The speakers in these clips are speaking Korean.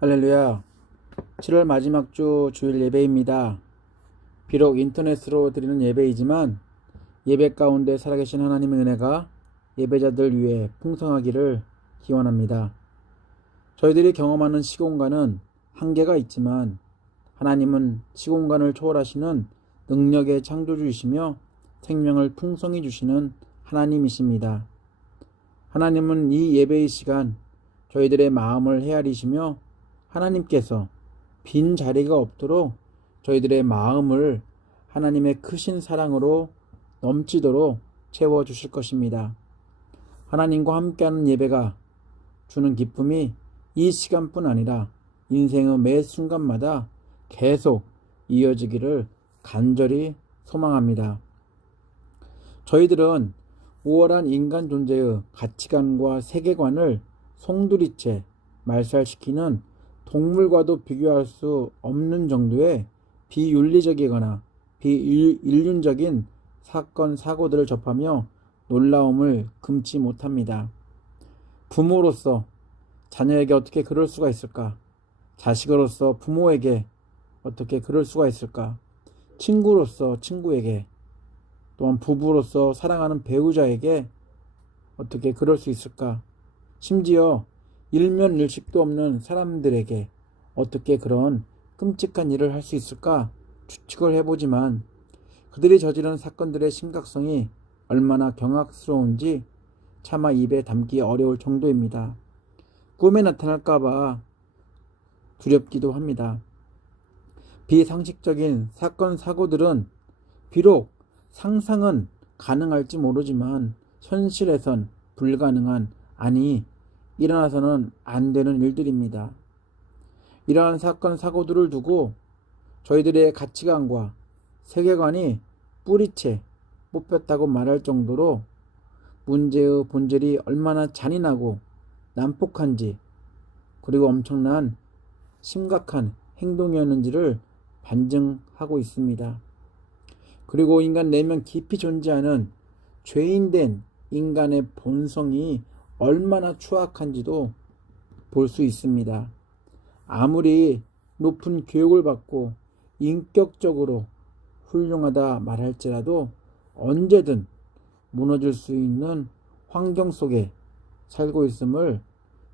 할렐루야. 7월 마지막 주 주일 예배입니다. 비록 인터넷으로 드리는 예배이지만 예배 가운데 살아계신 하나님의 은혜가 예배자들 위해 풍성하기를 기원합니다. 저희들이 경험하는 시공간은 한계가 있지만 하나님은 시공간을 초월하시는 능력의 창조주이시며 생명을 풍성히 주시는 하나님이십니다. 하나님은 이 예배의 시간 저희들의 마음을 헤아리시며 하나님께서 빈 자리가 없도록 저희들의 마음을 하나님의 크신 사랑으로 넘치도록 채워주실 것입니다. 하나님과 함께하는 예배가 주는 기쁨이 이 시간뿐 아니라 인생의 매 순간마다 계속 이어지기를 간절히 소망합니다. 저희들은 우월한 인간 존재의 가치관과 세계관을 송두리째 말살시키는 동물과도 비교할 수 없는 정도의 비윤리적이거나 비인륜적인 사건, 사고들을 접하며 놀라움을 금치 못합니다. 부모로서 자녀에게 어떻게 그럴 수가 있을까? 자식으로서 부모에게 어떻게 그럴 수가 있을까? 친구로서 친구에게, 또한 부부로서 사랑하는 배우자에게 어떻게 그럴 수 있을까? 심지어 일면일식도 없는 사람들에게 어떻게 그런 끔찍한 일을 할 수 있을까 추측을 해보지만 그들이 저지른 사건들의 심각성이 얼마나 경악스러운지 차마 입에 담기 어려울 정도입니다. 꿈에 나타날까봐 두렵기도 합니다. 비상식적인 사건 사고들은 비록 상상은 가능할지 모르지만 현실에선 불가능한, 아니 일어나서는 안 되는 일들입니다. 이러한 사건 사고들을 두고 저희들의 가치관과 세계관이 뿌리채 뽑혔다고 말할 정도로 문제의 본질이 얼마나 잔인하고 난폭한지, 그리고 엄청난 심각한 행동이었는지를 반증하고 있습니다. 그리고 인간 내면 깊이 존재하는 죄인된 인간의 본성이 얼마나 추악한지도 볼 수 있습니다. 아무리 높은 교육을 받고 인격적으로 훌륭하다 말할지라도 언제든 무너질 수 있는 환경 속에 살고 있음을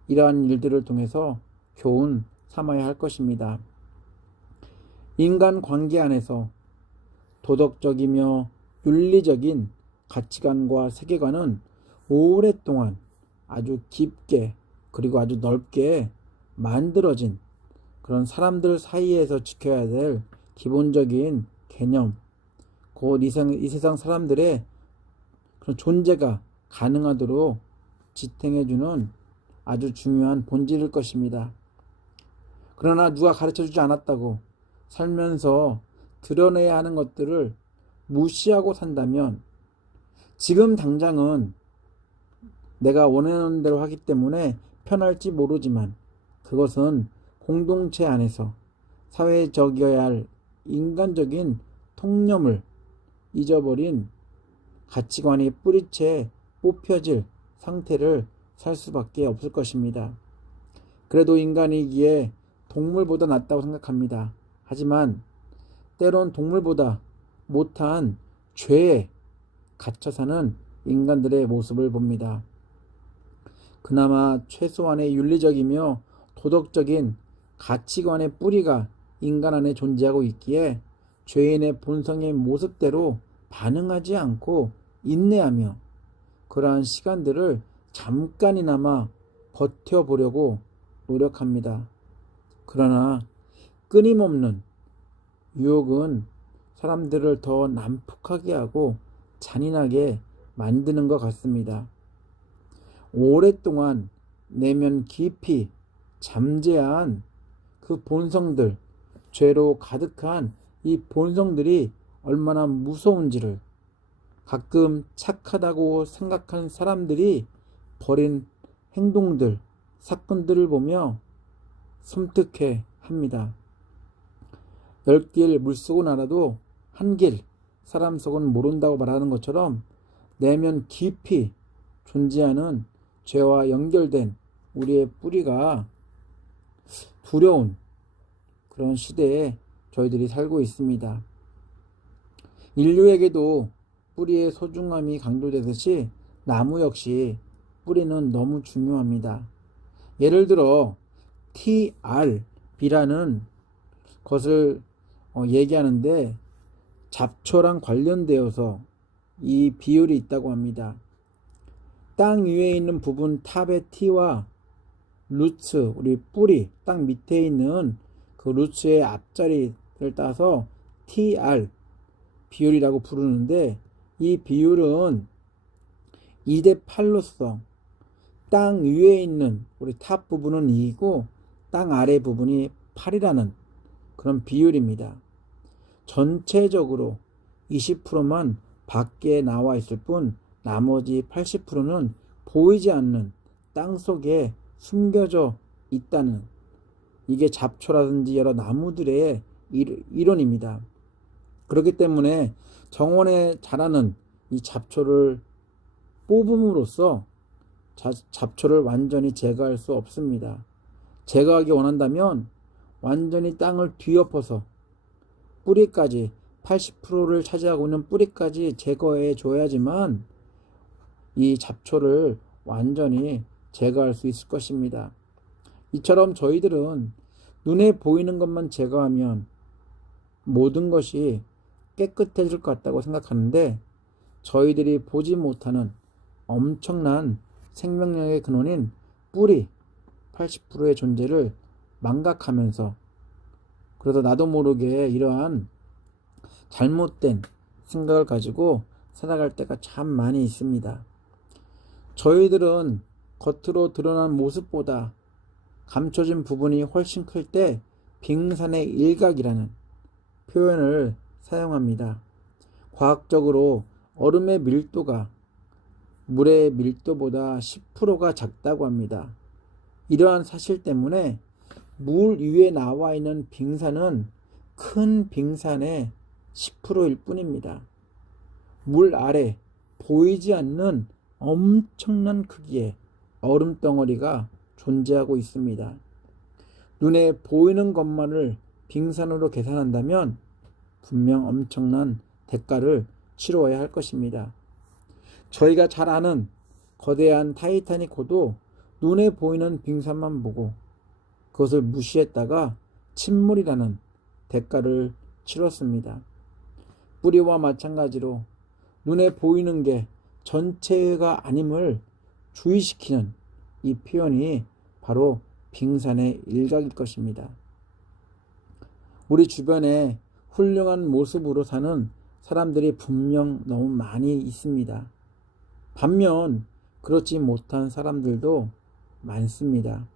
이러한 일들을 통해서 교훈 삼아야 할 것입니다. 인간 관계 안에서 도덕적이며 윤리적인 가치관과 세계관은 오랫동안 아주 깊게 그리고 아주 넓게 만들어진 그런 사람들 사이에서 지켜야 될 기본적인 개념, 곧 이 세상 사람들의 그런 존재가 가능하도록 지탱해주는 아주 중요한 본질일 것입니다. 그러나 누가 가르쳐주지 않았다고 살면서 드러내야 하는 것들을 무시하고 산다면 지금 당장은 내가 원하는 대로 하기 때문에 편할지 모르지만 그것은 공동체 안에서 사회적이어야 할 인간적인 통념을 잊어버린 가치관이 뿌리채 뽑혀질 상태를 살 수밖에 없을 것입니다. 그래도 인간이기에 동물보다 낫다고 생각합니다. 하지만 때론 동물보다 못한 죄에 갇혀 사는 인간들의 모습을 봅니다. 그나마 최소한의 윤리적이며 도덕적인 가치관의 뿌리가 인간 안에 존재하고 있기에 죄인의 본성의 모습대로 반응하지 않고 인내하며 그러한 시간들을 잠깐이나마 버텨보려고 노력합니다. 그러나 끊임없는 유혹은 사람들을 더 난폭하게 하고 잔인하게 만드는 것 같습니다. 오랫동안 내면 깊이 잠재한 그 본성들, 죄로 가득한 이 본성들이 얼마나 무서운지를 가끔 착하다고 생각한 사람들이 벌인 행동들, 사건들을 보며 섬뜩해 합니다. 10길 물속은 알아도 한 길 사람 속은 모른다고 말하는 것처럼 내면 깊이 존재하는 죄와 연결된 우리의 뿌리가 두려운 그런 시대에 저희들이 살고 있습니다. 인류에게도 뿌리의 소중함이 강조되듯이 나무 역시 뿌리는 너무 중요합니다. 예를 들어 TRB라는 것을 얘기하는데 잡초랑 관련되어서 이 비율이 있다고 합니다. 땅 위에 있는 부분 탑의 T와 루츠, 우리 뿌리, 땅 밑에 있는 그 루츠의 앞자리를 따서 TR 비율이라고 부르는데, 이 비율은 2대 8로서 땅 위에 있는 우리 탑 부분은 2이고 땅 아래 부분이 8이라는 그런 비율입니다. 전체적으로 20%만 밖에 나와 있을 뿐 나머지 80%는 보이지 않는 땅 속에 숨겨져 있다는, 이게 잡초라든지 여러 나무들의 이론입니다. 그렇기 때문에 정원에 자라는 이 잡초를 뽑음으로써 잡초를 완전히 제거할 수 없습니다. 제거하기 원한다면 완전히 땅을 뒤엎어서 뿌리까지 80%를 차지하고 있는 뿌리까지 제거해 줘야지만 이 잡초를 완전히 제거할 수 있을 것입니다. 이처럼 저희들은 눈에 보이는 것만 제거하면 모든 것이 깨끗해질 것 같다고 생각하는데, 저희들이 보지 못하는 엄청난 생명력의 근원인 뿌리 80%의 존재를 망각하면서, 그래서 나도 모르게 이러한 잘못된 생각을 가지고 살아갈 때가 참 많이 있습니다. 저희들은 겉으로 드러난 모습보다 감춰진 부분이 훨씬 클 때 빙산의 일각이라는 표현을 사용합니다. 과학적으로 얼음의 밀도가 물의 밀도보다 10%가 작다고 합니다. 이러한 사실 때문에 물 위에 나와 있는 빙산은 큰 빙산의 10%일 뿐입니다. 물 아래 보이지 않는 엄청난 크기의 얼음 덩어리가 존재하고 있습니다. 눈에 보이는 것만을 빙산으로 계산한다면 분명 엄청난 대가를 치러야 할 것입니다. 저희가 잘 아는 거대한 타이타닉호도 눈에 보이는 빙산만 보고 그것을 무시했다가 침몰이라는 대가를 치렀습니다. 뿌리와 마찬가지로 눈에 보이는 게 전체가 아님을 주의시키는 이 표현이 바로 빙산의 일각일 것입니다. 우리 주변에 훌륭한 모습으로 사는 사람들이 분명 너무 많이 있습니다. 반면 그렇지 못한 사람들도 많습니다.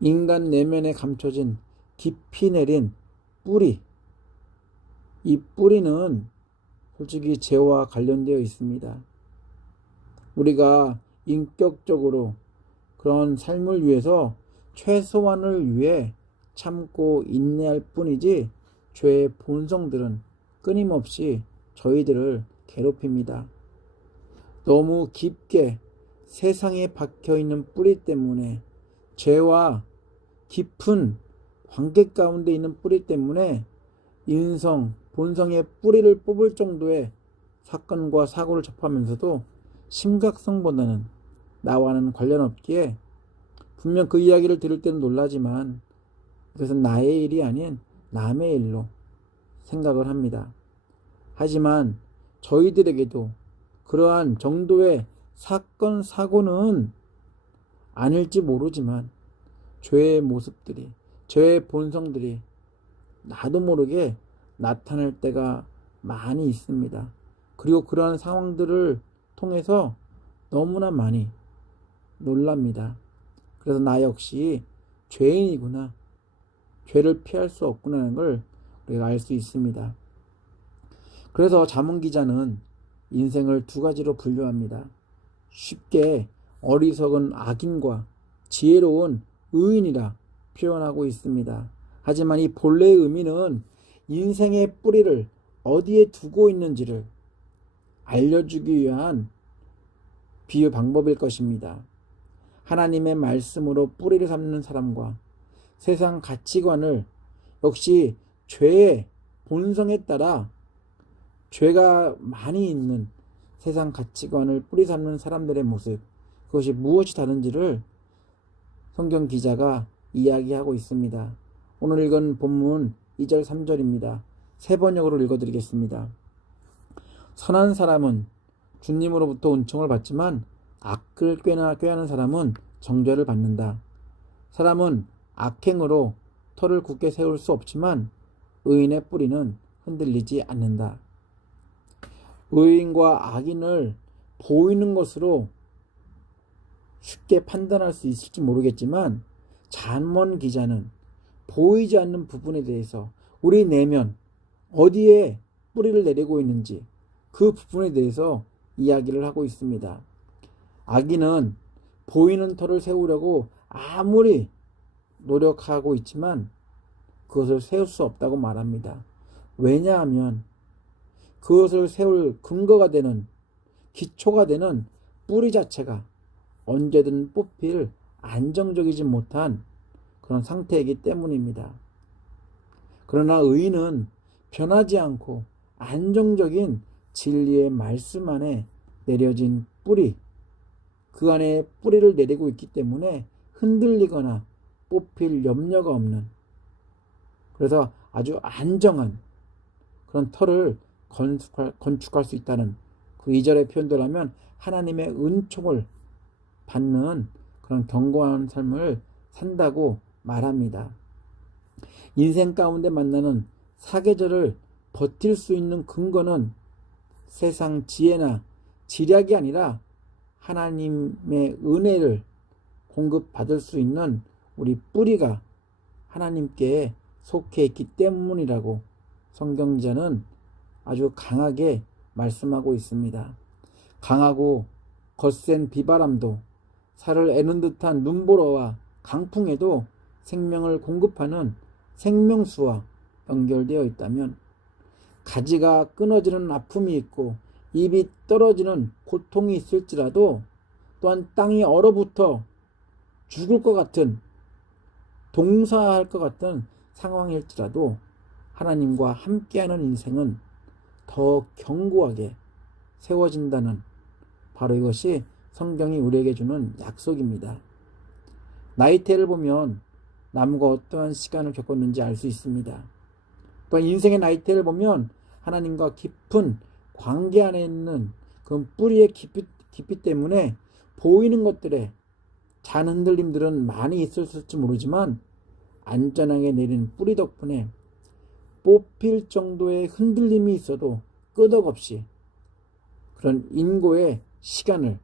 인간 내면에 감춰진 깊이 내린 뿌리, 이 뿌리는 솔직히 죄와 관련되어 있습니다. 우리가 인격적으로 그런 삶을 위해서 최소한을 위해 참고 인내할 뿐이지, 죄의 본성들은 끊임없이 저희들을 괴롭힙니다. 너무 깊게 세상에 박혀있는 뿌리 때문에, 죄와 깊은 관계 가운데 있는 뿌리 때문에 인성, 본성의 뿌리를 뽑을 정도의 사건과 사고를 접하면서도 심각성보다는 나와는 관련 없기에 분명 그 이야기를 들을 때는 놀라지만 그것은 나의 일이 아닌 남의 일로 생각을 합니다. 하지만 저희들에게도 그러한 정도의 사건, 사고는 아닐지 모르지만 죄의 모습들이, 죄의 본성들이 나도 모르게 나타날 때가 많이 있습니다. 그리고 그러한 상황들을 통해서 너무나 많이 놀랍니다. 그래서 나 역시 죄인이구나, 죄를 피할 수 없구나라는 걸 우리가 알 수 있습니다. 그래서 잠언 기자는 인생을 두 가지로 분류합니다. 쉽게 어리석은 악인과 지혜로운 의인이라 표현하고 있습니다. 하지만 이 본래의 의미는 인생의 뿌리를 어디에 두고 있는지를 알려주기 위한 비유 방법일 것입니다. 하나님의 말씀으로 뿌리를 삼는 사람과 세상 가치관을 역시 죄의 본성에 따라 죄가 많이 있는 세상 가치관을 뿌리 삼는 사람들의 모습, 그것이 무엇이 다른지를 성경 기자가 이야기하고 있습니다. 오늘 읽은 본문 2절 3절입니다. 세 번역으로 읽어드리겠습니다. 선한 사람은 주님으로부터 은총을 받지만 악을 꾀하는 사람은 정죄를 받는다. 사람은 악행으로 터를 굳게 세울 수 없지만 의인의 뿌리는 흔들리지 않는다. 의인과 악인을 보이는 것으로 쉽게 판단할 수 있을지 모르겠지만 잠언 기자는 보이지 않는 부분에 대해서 우리 내면 어디에 뿌리를 내리고 있는지 그 부분에 대해서 이야기를 하고 있습니다. 악인은 보이는 터를 세우려고 아무리 노력하고 있지만 그것을 세울 수 없다고 말합니다. 왜냐하면 그것을 세울 근거가 되는, 기초가 되는 뿌리 자체가 언제든 뽑힐 안정적이지 못한 그런 상태이기 때문입니다. 그러나 의인은 변하지 않고 안정적인 진리의 말씀 안에 내려진 뿌리, 그 안에 뿌리를 내리고 있기 때문에 흔들리거나 뽑힐 염려가 없는, 그래서 아주 안정한 그런 터를 건축할 수 있다는 그 2절의 표현대로 하면 하나님의 은총을 받는 그런 견고한 삶을 산다고 말합니다. 인생 가운데 만나는 사계절을 버틸 수 있는 근거는 세상 지혜나 지략이 아니라 하나님의 은혜를 공급받을 수 있는 우리 뿌리가 하나님께 속해 있기 때문이라고 성경자는 아주 강하게 말씀하고 있습니다. 강하고 거센 비바람도 살을 애는 듯한 눈보라와 강풍에도 생명을 공급하는 생명수와 연결되어 있다면, 가지가 끊어지는 아픔이 있고 입이 떨어지는 고통이 있을지라도, 또한 땅이 얼어붙어 죽을 것 같은, 동사할 것 같은 상황일지라도 하나님과 함께하는 인생은 더 견고하게 세워진다는, 바로 이것이 성경이 우리에게 주는 약속입니다. 나이테를 보면 나무가 어떠한 시간을 겪었는지 알 수 있습니다. 또한 인생의 나이테를 보면 하나님과 깊은 관계 안에 있는 그 뿌리의 깊이 때문에 보이는 것들에 잔 흔들림들은 많이 있었을지 모르지만 안전하게 내린 뿌리 덕분에 뽑힐 정도의 흔들림이 있어도 끄덕없이 그런 인고의 시간을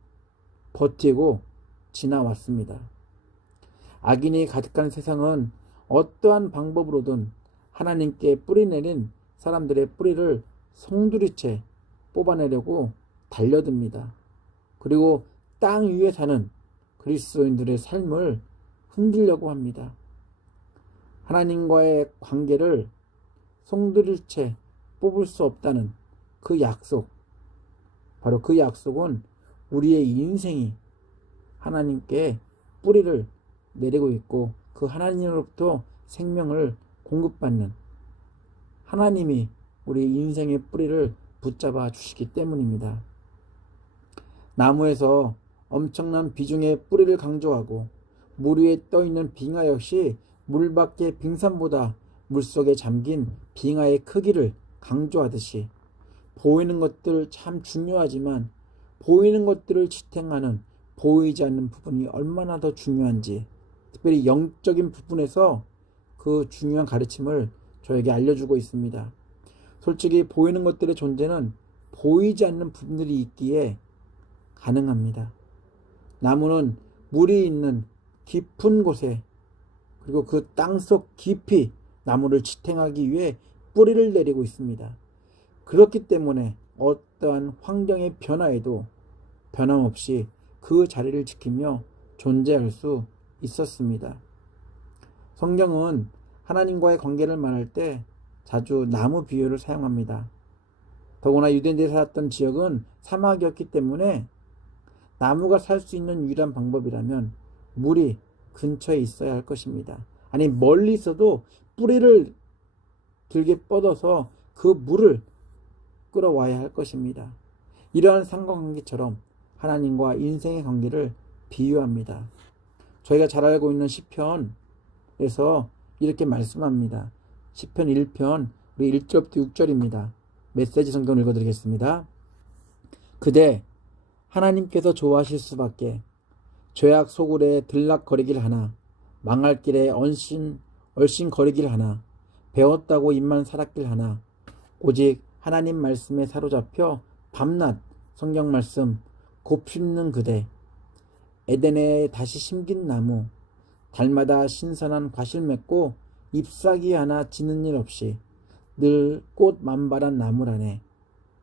버티고 지나왔습니다. 악인이 가득한 세상은 어떠한 방법으로든 하나님께 뿌리 내린 사람들의 뿌리를 송두리째 뽑아내려고 달려듭니다. 그리고 땅 위에 사는 그리스도인들의 삶을 흔들려고 합니다. 하나님과의 관계를 송두리째 뽑을 수 없다는 그 약속, 바로 그 약속은 우리의 인생이 하나님께 뿌리를 내리고 있고 그 하나님으로부터 생명을 공급받는, 하나님이 우리 인생의 뿌리를 붙잡아 주시기 때문입니다. 나무에서 엄청난 비중의 뿌리를 강조하고 물 위에 떠있는 빙하 역시 물 밖의 빙산보다 물속에 잠긴 빙하의 크기를 강조하듯이, 보이는 것들 참 중요하지만 보이는 것들을 지탱하는 보이지 않는 부분이 얼마나 더 중요한지, 특별히 영적인 부분에서 그 중요한 가르침을 저에게 알려주고 있습니다. 솔직히 보이는 것들의 존재는 보이지 않는 부분들이 있기에 가능합니다. 나무는 물이 있는 깊은 곳에, 그리고 그 땅속 깊이 나무를 지탱하기 위해 뿌리를 내리고 있습니다. 그렇기 때문에 어떠한 환경의 변화에도 변함없이 그 자리를 지키며 존재할 수 있었습니다. 성경은 하나님과의 관계를 말할 때 자주 나무 비유를 사용합니다. 더구나 유대인들이 살았던 지역은 사막이었기 때문에 나무가 살 수 있는 유일한 방법이라면 물이 근처에 있어야 할 것입니다. 아니 멀리 있어도 뿌리를 들게 뻗어서 그 물을 끌어와야 할 것입니다. 이러한 상관관계처럼 하나님과 인생의 관계를 비유합니다. 저희가 잘 알고 있는 시편에서 이렇게 말씀합니다. 시편 1편 우리 1절부터 6절입니다. 메시지 성경을 읽어드리겠습니다. 그대 하나님께서 좋아하실 수밖에 죄악 소굴에 들락거리길 하나 망할 길에 얼씬거리길 하나 배웠다고 입만 살았길 하나 오직 하나님 말씀에 사로잡혀 밤낮 성경 말씀 곱씹는 그대 에덴에 다시 심긴 나무 달마다 신선한 과실 맺고 잎사귀 하나 지는 일 없이 늘 꽃 만발한 나무라네.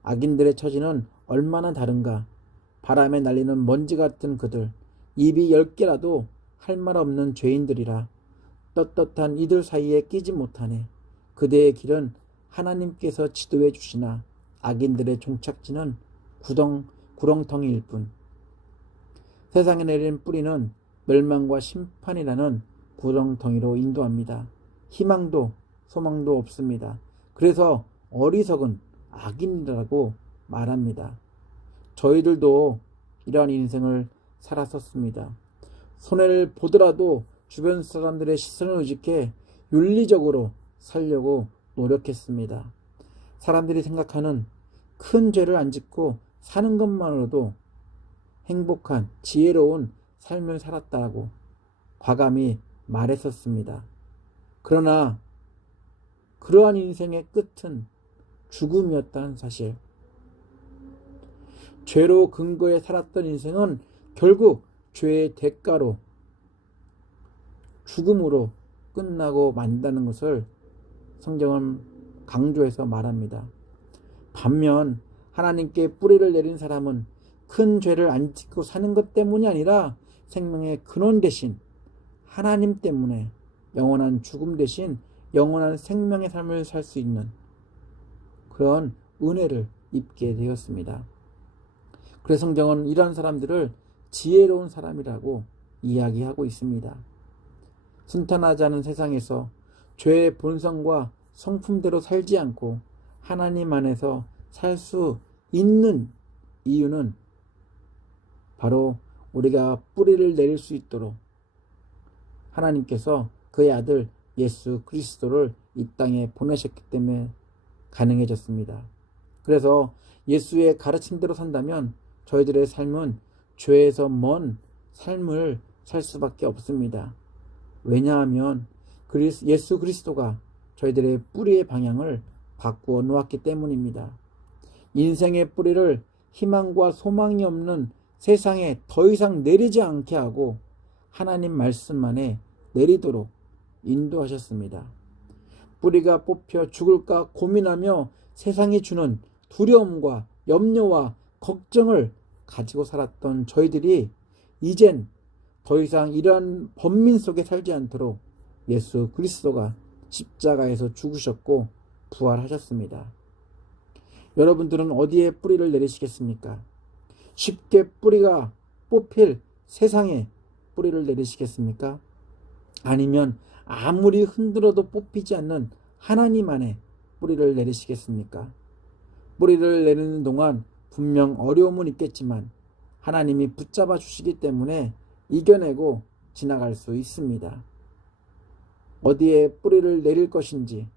악인들의 처지는 얼마나 다른가. 바람에 날리는 먼지 같은 그들 입이 10개라도 할 말 없는 죄인들이라. 떳떳한 이들 사이에 끼지 못하네. 그대의 길은 하나님께서 지도해 주시나 악인들의 종착지는 구렁텅이일 뿐. 세상에 내린 뿌리는 멸망과 심판이라는 구렁텅이로 인도합니다. 희망도 소망도 없습니다. 그래서 어리석은 악인이라고 말합니다. 저희들도 이러한 인생을 살았었습니다. 손해를 보더라도 주변 사람들의 시선을 의식해 윤리적으로 살려고 노력했습니다. 사람들이 생각하는 큰 죄를 안 짓고 사는 것만으로도 행복한 지혜로운 삶을 살았다고 과감히 말했었습니다. 그러나 그러한 인생의 끝은 죽음이었다는 사실. 죄로 근거해 살았던 인생은 결국 죄의 대가로 죽음으로 끝나고 만다는 것을 성경은 강조해서 말합니다. 반면 하나님께 뿌리를 내린 사람은 큰 죄를 안 짓고 사는 것 때문이 아니라 생명의 근원 대신 하나님 때문에 영원한 죽음 대신 영원한 생명의 삶을 살 수 있는 그런 은혜를 입게 되었습니다. 그래서 성경은 이러한 사람들을 지혜로운 사람이라고 이야기하고 있습니다. 순탄하지 않은 세상에서 죄의 본성과 성품대로 살지 않고 하나님 안에서 살 수 있는 이유는 바로 우리가 뿌리를 내릴 수 있도록 하나님께서 그의 아들 예수 그리스도를 이 땅에 보내셨기 때문에 가능해졌습니다. 그래서 예수의 가르침대로 산다면 저희들의 삶은 죄에서 먼 삶을 살 수밖에 없습니다. 왜냐하면 예수 그리스도가 저희들의 뿌리의 방향을 바꾸어 놓았기 때문입니다. 인생의 뿌리를 희망과 소망이 없는 세상에 더 이상 내리지 않게 하고 하나님 말씀만에 내리도록 인도하셨습니다. 뿌리가 뽑혀 죽을까 고민하며 세상이 주는 두려움과 염려와 걱정을 가지고 살았던 저희들이 이젠 더 이상 이러한 번민 속에 살지 않도록 예수 그리스도가 십자가에서 죽으셨고 부활하셨습니다. 여러분들은 어디에 뿌리를 내리시겠습니까? 쉽게 뿌리가 뽑힐 세상에 뿌리를 내리시겠습니까? 아니면 아무리 흔들어도 뽑히지 않는 하나님 안에 뿌리를 내리시겠습니까? 뿌리를 내리는 동안 분명 어려움은 있겠지만 하나님이 붙잡아 주시기 때문에 이겨내고 지나갈 수 있습니다. 어디에 뿌리를 내릴 것인지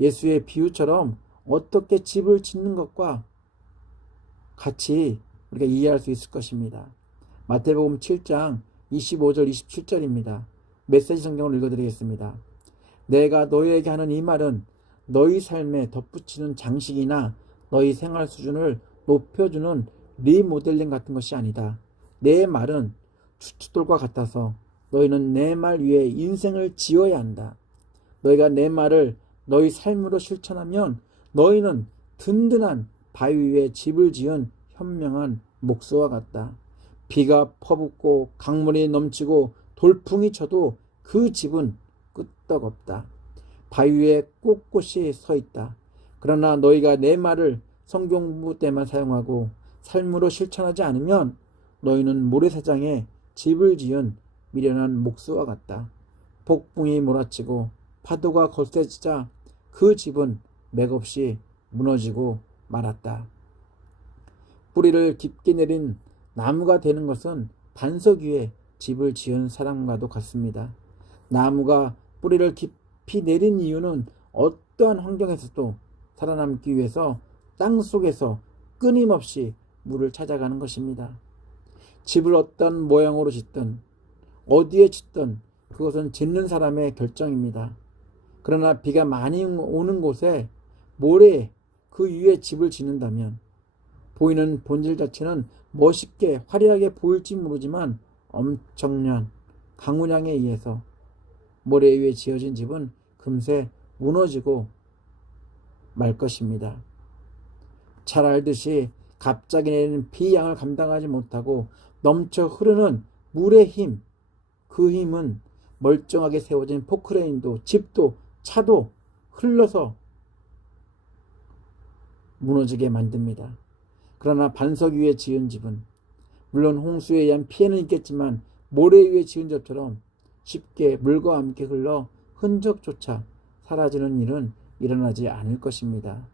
예수의 비유처럼 어떻게 집을 짓는 것과 같이 우리가 이해할 수 있을 것입니다. 마태복음 7장 25절 27절입니다. 메시지 성경을 읽어드리겠습니다. 내가 너희에게 하는 이 말은 너희 삶에 덧붙이는 장식이나 너희 생활 수준을 높여주는 리모델링 같은 것이 아니다. 내 말은 주춧돌과 같아서 너희는 내 말 위에 인생을 지어야 한다. 너희가 내 말을 너희 삶으로 실천하면 너희는 든든한 바위 위에 집을 지은 현명한 목수와 같다. 비가 퍼붓고 강물이 넘치고 돌풍이 쳐도 그 집은 끄떡없다. 바위 위에 꼿꼿이 서 있다. 그러나 너희가 내 말을 성경 공부 때만 사용하고 삶으로 실천하지 않으면 너희는 모래사장에 집을 지은 미련한 목수와 같다. 폭풍이 몰아치고 파도가 거세지자 그 집은 맥없이 무너지고 말았다. 뿌리를 깊게 내린 나무가 되는 것은 반석 위에 집을 지은 사람과도 같습니다. 나무가 뿌리를 깊이 내린 이유는 어떠한 환경에서도 살아남기 위해서 땅 속에서 끊임없이 물을 찾아가는 것입니다. 집을 어떤 모양으로 짓든 어디에 짓든 그것은 짓는 사람의 결정입니다. 그러나 비가 많이 오는 곳에 모래에 그 위에 집을 짓는다면 보이는 본질 자체는 멋있게 화려하게 보일지 모르지만 엄청난 강운량에 의해서 모래 위에 지어진 집은 금세 무너지고 말 것입니다. 잘 알듯이 갑자기 내리는 비 양을 감당하지 못하고 넘쳐 흐르는 물의 힘, 그 힘은 멀쩡하게 세워진 포크레인도 집도 차도 흘러서 무너지게 만듭니다. 그러나 반석 위에 지은 집은 물론 홍수에 의한 피해는 있겠지만 모래 위에 지은 집처럼 쉽게 물과 함께 흘러 흔적조차 사라지는 일은 일어나지 않을 것입니다.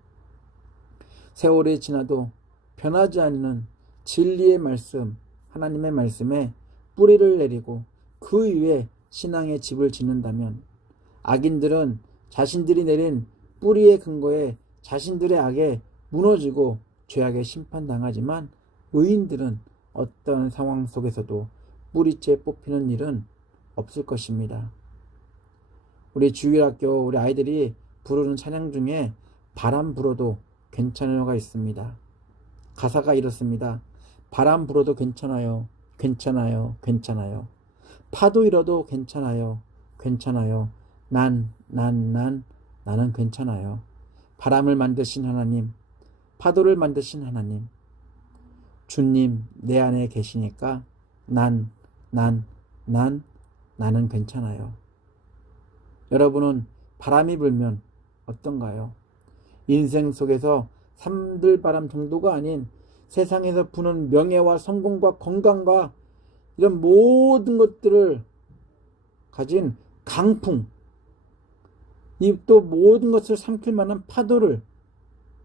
세월이 지나도 변하지 않는 진리의 말씀, 하나님의 말씀에 뿌리를 내리고 그 위에 신앙의 집을 짓는다면 악인들은 자신들이 내린 뿌리의 근거에 자신들의 악에 무너지고 죄악에 심판당하지만 의인들은 어떤 상황 속에서도 뿌리째 뽑히는 일은 없을 것입니다. 우리 주일학교 우리 아이들이 부르는 찬양 중에 바람 불어도 괜찮아요가 있습니다. 가사가 이렇습니다. 바람 불어도 괜찮아요. 괜찮아요. 괜찮아요. 파도 일어도 괜찮아요. 괜찮아요. 나는 괜찮아요. 바람을 만드신 하나님, 파도를 만드신 하나님, 주님 내 안에 계시니까 나는 괜찮아요. 여러분은 바람이 불면 어떤가요? 인생 속에서 산들바람 정도가 아닌 세상에서 부는 명예와 성공과 건강과 이런 모든 것들을 가진 강풍, 이 또 모든 것을 삼킬 만한 파도를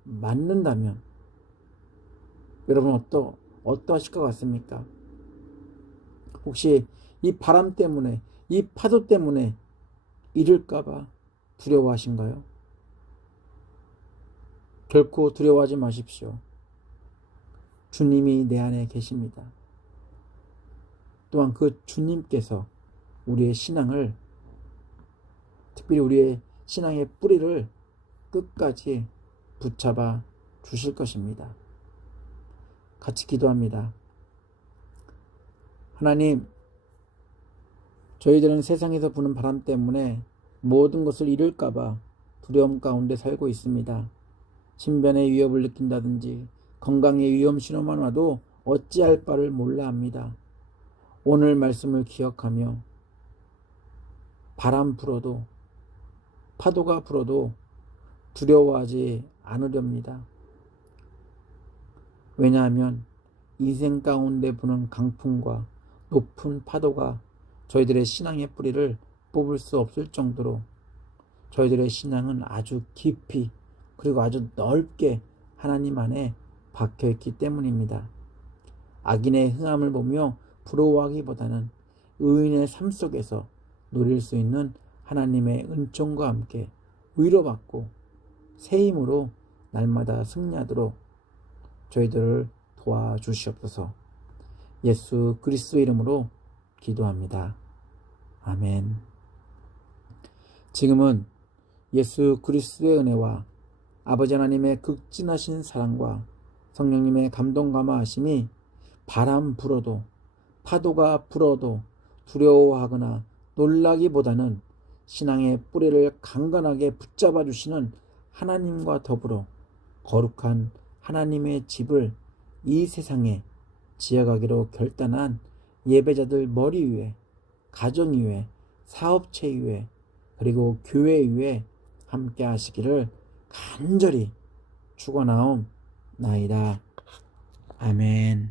맞는다면 여러분 어떠하실 것 같습니까? 혹시 이 바람 때문에 이 파도 때문에 잃을까봐 두려워하신가요? 결코 두려워하지 마십시오. 주님이 내 안에 계십니다. 또한 그 주님께서 우리의 신앙을, 특별히 우리의 신앙의 뿌리를 끝까지 붙잡아 주실 것입니다. 같이 기도합니다. 하나님, 저희들은 세상에서 부는 바람 때문에 모든 것을 잃을까봐 두려움 가운데 살고 있습니다. 신변의 위협을 느낀다든지 건강의 위험 신호만 와도 어찌할 바를 몰라 합니다. 오늘 말씀을 기억하며 바람 불어도 파도가 불어도 두려워하지 않으렵니다. 왜냐하면 인생 가운데 부는 강풍과 높은 파도가 저희들의 신앙의 뿌리를 뽑을 수 없을 정도로 저희들의 신앙은 아주 깊이 그리고 아주 넓게 하나님 안에 박혀있기 때문입니다. 악인의 흥함을 보며 부러워하기보다는 의인의 삶 속에서 누릴 수 있는 하나님의 은총과 함께 위로받고 새 힘으로 날마다 승리하도록 저희들을 도와주시옵소서. 예수 그리스도의 이름으로 기도합니다. 아멘. 지금은 예수 그리스도의 은혜와 아버지 하나님의 극진하신 사랑과 성령님의 감동 감화하심이 바람 불어도 파도가 불어도 두려워하거나 놀라기보다는 신앙의 뿌리를 강건하게 붙잡아 주시는 하나님과 더불어 거룩한 하나님의 집을 이 세상에 지어가기로 결단한 예배자들 머리 위에, 가정 위에, 사업체 위에, 그리고 교회 위에 함께 하시기를 간절히 축원하옵나이다. 아멘.